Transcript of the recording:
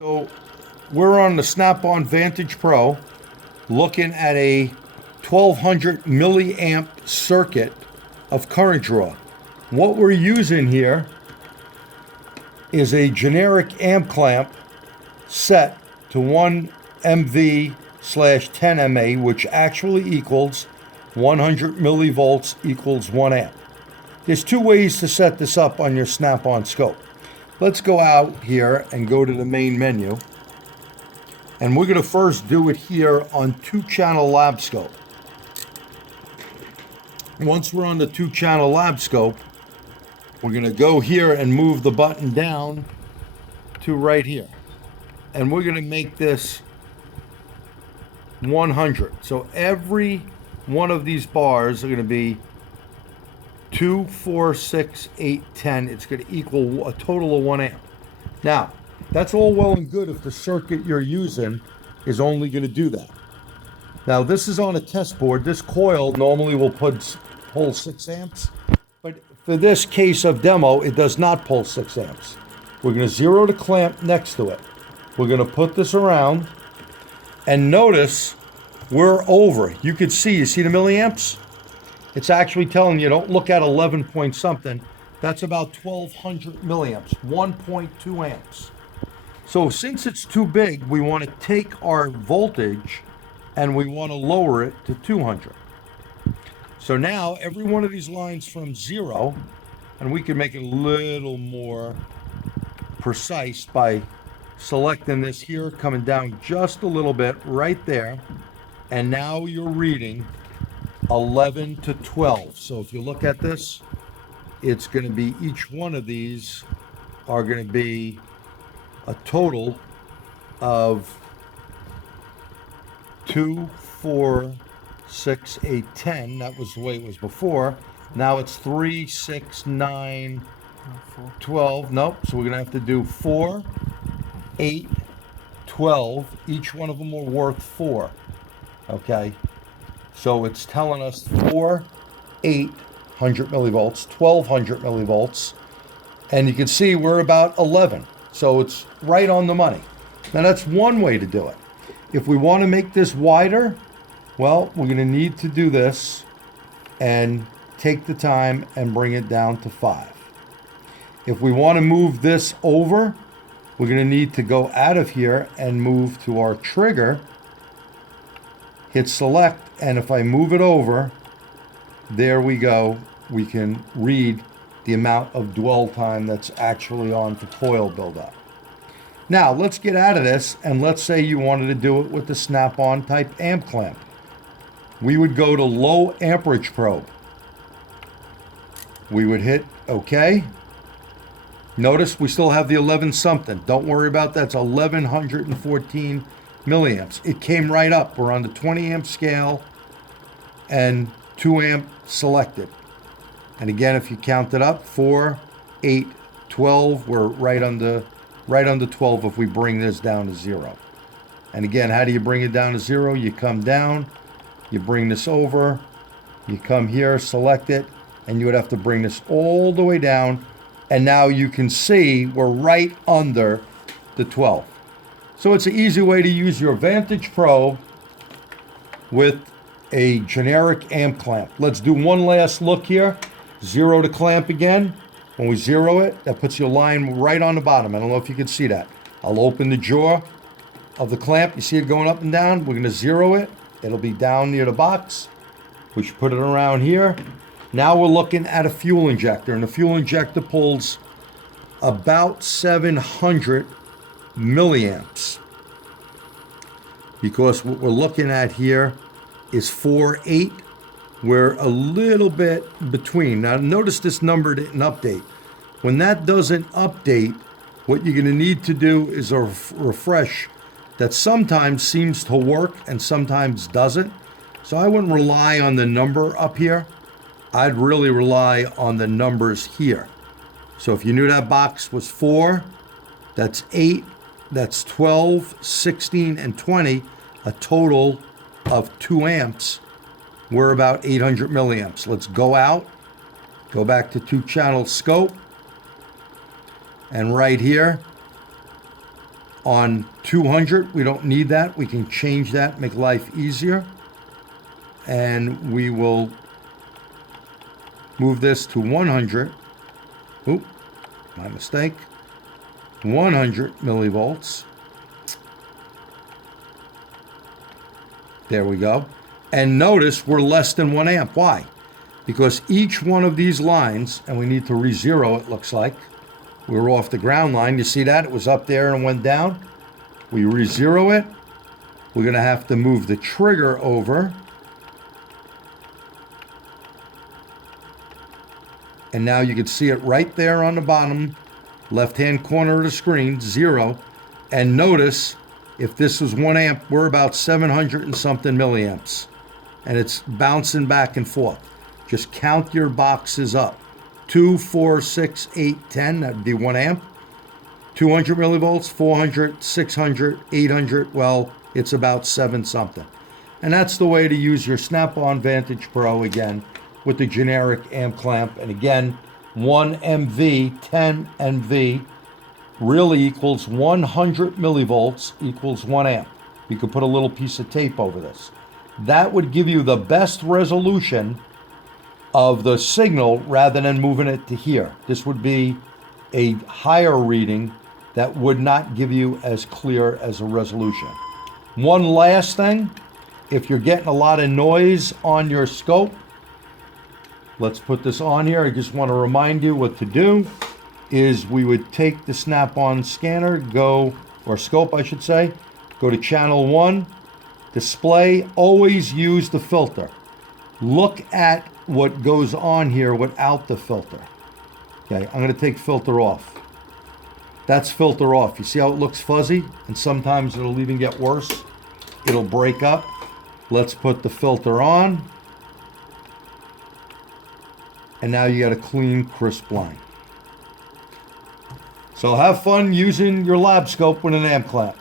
So we're on the Snap-on VantagePro looking at a 1200 milliamp circuit of current draw. What we're using here is a generic amp clamp set to 1 MV/10 MA, which actually equals 100 millivolts equals 1 amp. There's two ways to set this up on your Snap-on scope. Let's go out here and go to the main menu. And we're going to first do it here on 2-channel Labscope. Once we're on the 2-channel Labscope, we're going to go here and move the button down to right here. And we're going to make this 100. So every one of these bars are going to be 2, 4, 6, 8, 10. It's going to equal a total of 1 amp. Now, that's all well and good if the circuit you're using is only going to do that. Now, this is on a test board. This coil normally will pull 6 amps, but for this case of demo, it does not pull 6 amps. We're going to zero the clamp next to it. We're going to put this around, and notice we're over. You see the milliamps? It's actually telling you, don't look at 11 point something. That's about 1200 milliamps, 1.2 amps. So since it's too big, we want to take our voltage and we want to lower it to 200. So now every one of these lines from 0, and we can make it a little more precise by selecting this here, coming down just a little bit right there. And now you're reading 11 to 12. So if you look at this, it's going to be, each one of these are going to be a total of 2, 4, 6, 8, 10. That was the way it was before. Now it's 3, 6, 9, 12. Nope. So we're going to have to do 4, 8, 12. Each one of them are worth 4. Okay. So it's telling us 800 millivolts, 1200 millivolts, and you can see we're about 11. So it's right on the money. Now that's one way to do it. If we want to make this wider, well, we're going to need to do this and take the time and bring it down to 5. If we want to move this over, we're going to need to go out of here and move to our trigger, hit select, and if I move it over, there we go. We can read the amount of dwell time that's actually on for coil buildup. Now, let's get out of this, and let's say you wanted to do it with the Snap-on type amp clamp. We would go to low amperage probe. We would hit OK. Notice we still have the 11 something. Don't worry about that. It's 1114 milliamps. It came right up. We're on the 20 amp scale and 2 amp selected. And again, if you count it up, 4, 8, 12, we're right under 12 if we bring this down to 0. And again, how do you bring it down to 0? You come down, you bring this over, you come here, select it, and you would have to bring this all the way down. And now you can see we're right under the 12. So it's an easy way to use your VantagePro with a generic amp clamp. Let's do one last look here. Zero the clamp again. When we zero it, that puts your line right on the bottom. I don't know if you can see that. I'll open the jaw of the clamp. You see it going up and down? We're going to zero it. It'll be down near the box. We should put it around here. Now we're looking at a fuel injector, and the fuel injector pulls about 700 milliamps, because what we're looking at here is 4.8. We're a little bit between. Now notice this number didn't update. When that doesn't update, what you're going to need to do is a refresh that sometimes seems to work and sometimes doesn't. So I wouldn't rely on the number up here. I'd really rely on the numbers here. So if you knew that box was 4, that's 8, that's 12, 16, and 20, a total of 2 amps. We're about 800 milliamps. Let's go out, go back to 2-channel scope, and right here On 200, we don't need that. We can change that, make life easier. And we will move this to 100. Oop, my mistake. 100 millivolts. There we go. And notice we're less than 1 amp. Why? Because each one of these lines, and we need to re-zero it, looks like. We were off the ground line. You see that? It was up there and went down. We re-zero it. We're going to have to move the trigger over. And now you can see it right there on the bottom left-hand corner of the screen, 0. And notice, if this was 1 amp, we're about 700 and something milliamps. And it's bouncing back and forth. Just count your boxes up. 2, 4, 6, 8, 10, that would be 1 amp. 200 millivolts, 400, 600, 800, well, it's about 7 something. And that's the way to use your Snap-on VantagePro again with the generic amp clamp. And again, 1 MV, 10 MV really equals 100 millivolts equals 1 amp. You could put a little piece of tape over this. That would give you the best resolution of the signal rather than moving it to here. This would be a higher reading that would not give you as clear as a resolution. One last thing, if you're getting a lot of noise on your scope, let's put this on here. I just want to remind you what to do is we would take the Snap-on scanner, or scope I should say, go to channel 1, display, always use the filter. Look at what goes on here without the filter. Okay, I'm going to take filter off. That's filter off. You see how it looks fuzzy? And sometimes it'll even get worse. It'll break up. Let's put the filter on. And now you got a clean, crisp line. So have fun using your Labscope with an amp clamp.